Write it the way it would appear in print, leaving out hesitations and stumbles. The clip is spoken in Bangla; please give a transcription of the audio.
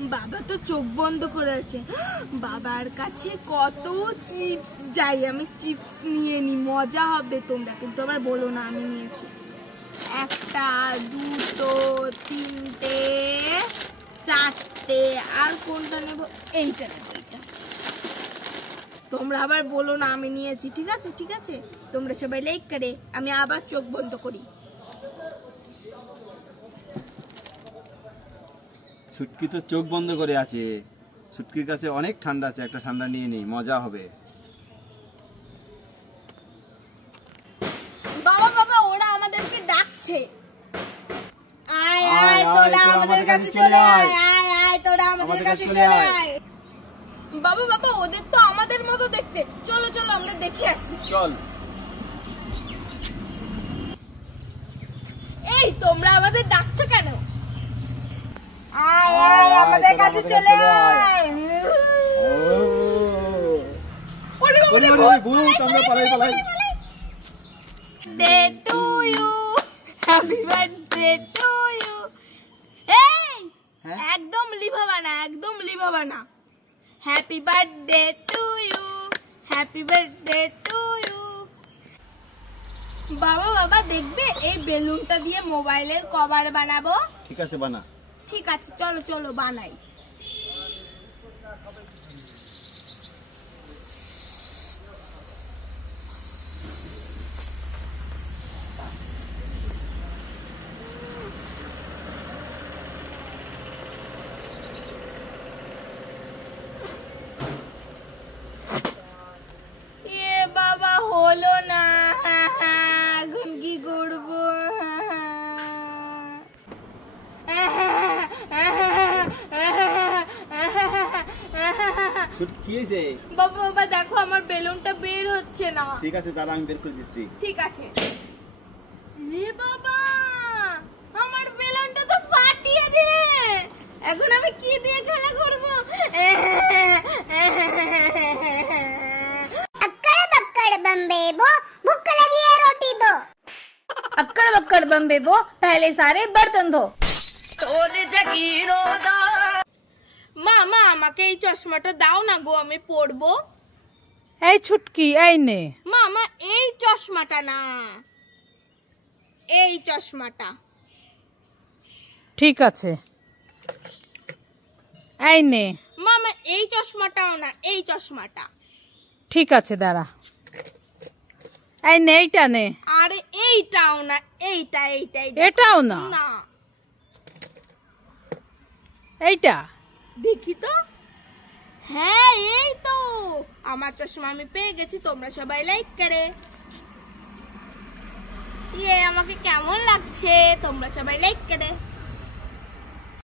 বাবা তো চোখ বন্ধ করে আছে। বাবার কাছে কত চিপস, যাই আমি চিপস নিয়ে নি, মজা হবে। তোমরা কিন্তু আবার বলো না আমি নিয়েছি। একটা, দুটো, তিনটে, চারটে, আর কোনটা নেব? এইটা নেব, এইটা। তোমরা আবার বলো না আমি নিয়েছি। ঠিক আছে ঠিক আছে, তোমরা সবাই লাইক করে। আমি আবার চোখ বন্ধ করি। ছুটকি তো চোখ বন্ধ করে আছে। ছুটকির কাছে অনেক ঠান্ডা আছে, একটা ঠান্ডা নিয়ে নেই, মজা হবে। বাবা বাবা, ওরা আমাদেরকে ডাকছে। আয় আয়, তোরা আমাদের কাছে চলে আয়। আয় আয়, তোরা আমাদের কাছে চলে আয়। বাবা বাবা, ওদের তো আমাদের মতো দেখতে। চলো চলো আমরা দেখে আসি। চল। এই তোমরা আমাদের ডাকছো কেন? আয় আয়, আমাদের কাছে চলে আয়। ওরে ওরে ভূত, আমরা পালাই পালাই। Day to you, happy birthday to you. এই একদম লিভাবা না, একদম লিভাবা না। Happy birthday to you, happy birthday to you. বাবা বাবা, দেখবে এই বেলুনটা দিয়ে মোবাইলের কভার বানাবো। ঠিক আছে, বানা। ঠিক আছে, চলো চলো বানাই। বাবা হলো না, এখন কি করবো? বাবা বাবা, দেখো আমার বেলুনটা বের হচ্ছে না। ঠিক আছে, দাঁড়া আমি বের করে দিচ্ছি। ঠিক আছে। এ বাবা, আমার বেলুনটা তো ফাটিয়ে দে। এখন আমি কি দিয়ে খেলা করবো? अक्कड़ बक्कड़ बम्बे बो, भूख लगी है रोटी दो। अक्कड़ बक्कड़ बम्बे बो, पहले सारे बर्तन धो। মা মা, আমাকে এই চশমাটা দাও না গো, আমি পরবো। এই ছুটকি, এই নে। মা মা, এই চশমাটা না, এই চশমাটা। ঠিক আছে, এই নে। মামা, এই চশমাটাও না, এই চশমাটা। ঠিক আছে, দাঁড়া। এই নে, এইটা নে। আরে এইটাও না, এইটা এইটা। এটাও না? না, এইটা দেখি তো। হ্যাঁ এই তো আমার চশমা, আমি পেয়ে গেছি। তোমরা সবাই লাইক করে। আমাকে কেমন লাগছে? তোমরা সবাই লাইক করে।